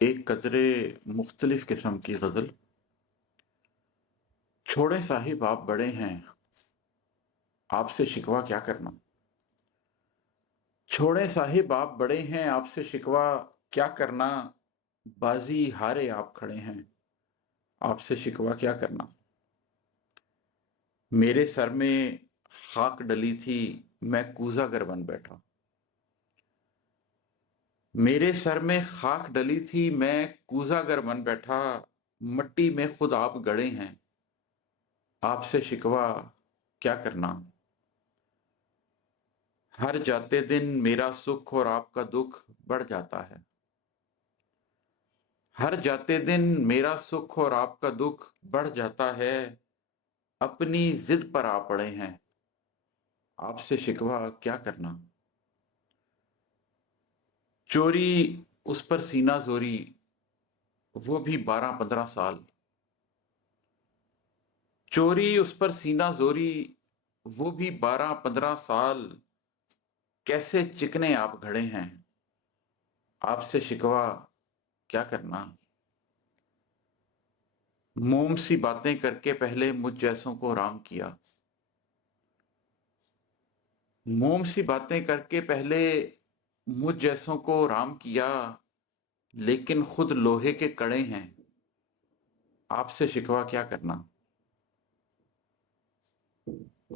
एक कदरे मुख्तलिफ किस्म की गज़ल। छोड़े साहिब आप बड़े हैं, आपसे शिकवा क्या करना। छोड़े साहिब आप बड़े हैं, आपसे शिकवा क्या करना। बाजी हारे आप खड़े हैं, आपसे शिकवा क्या करना। मेरे सर में खाक डली थी, मैं कूज़ागर बन बैठा। मेरे सर में खाक डली थी, मैं कूज़ागर बन बैठा। मट्टी में खुद आप गड़े हैं, आपसे शिकवा क्या करना। हर जाते दिन मेरा सुख और आपका दुख बढ़ जाता है। हर जाते दिन मेरा सुख और आपका दुख बढ़ जाता है। अपनी जिद पर आ पड़े हैं, आपसे शिकवा क्या करना। चोरी उस पर सीना जोरी, वो भी 12-15 साल। चोरी उस पर सीना जोरी, वो भी 12-15 साल। कैसे चिकने आप घड़े हैं, आपसे शिकवा क्या करना। मोम सी बातें करके पहले मुझ जैसों को राम किया। मोम सी बातें करके पहले मुझ जैसों को राम किया। लेकिन खुद लोहे के कड़े हैं, आपसे शिकवा क्या करना।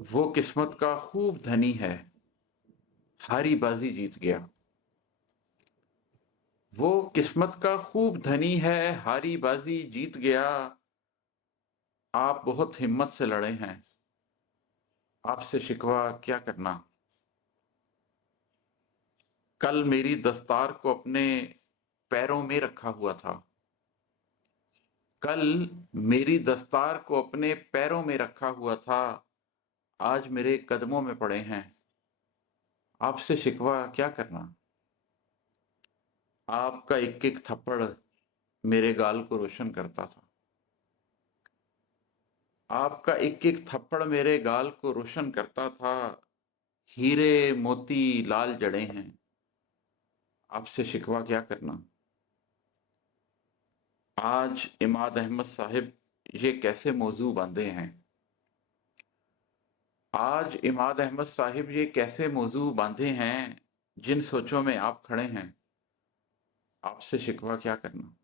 वो किस्मत का खूब धनी है, हारी बाजी जीत गया। वो किस्मत का खूब धनी है, हारी बाजी जीत गया। आप बहुत हिम्मत से लड़े हैं, आपसे शिकवा क्या करना। कल मेरी दस्तार को अपने पैरों में रखा हुआ था। कल मेरी दस्तार को अपने पैरों में रखा हुआ था। आज मेरे कदमों में पड़े हैं, आपसे शिकवा क्या करना। आपका एक एक थप्पड़ मेरे गाल को रोशन करता था। आपका एक एक थप्पड़ मेरे गाल को रोशन करता था। हीरे मोती लाल जड़े हैं, आपसे शिकवा क्या करना। आज इमाद अहमद साहिब ये कैसे मौजू बांधे हैं। आज इमाद अहमद साहिब ये कैसे मौजू बांधे हैं। जिन सोचों में आप खड़े हैं, आपसे शिकवा क्या करना।